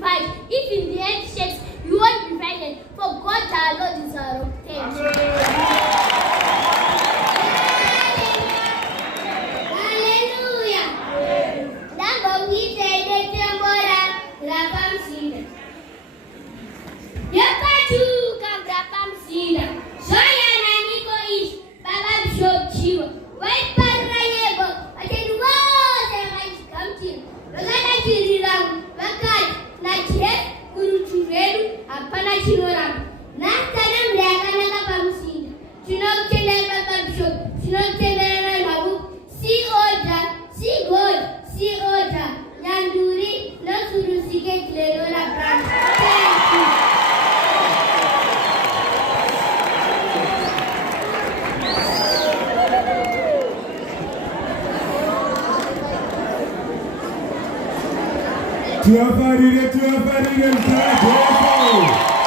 divide. If in the end shakes, you won't be divided. For God our Lord is our rock. Hallelujah. Lamba witende tambora rapamsinda. Yapatuka rapamsinda. Soya na niko ish. Baba bishop chiwa. White parayebo. Atenu wote majikamtini. Rogana chirirangu. Wakati na chie kuruchureru. Apana chinoramu. Natana mleakana kapamsinda. Chinokutendera baba bishop. Chinokutendera mabu. Si order. Si God. Si order. Nyanduri. No surusike kilelora brand. Thank you. Tuafarire, mtaje.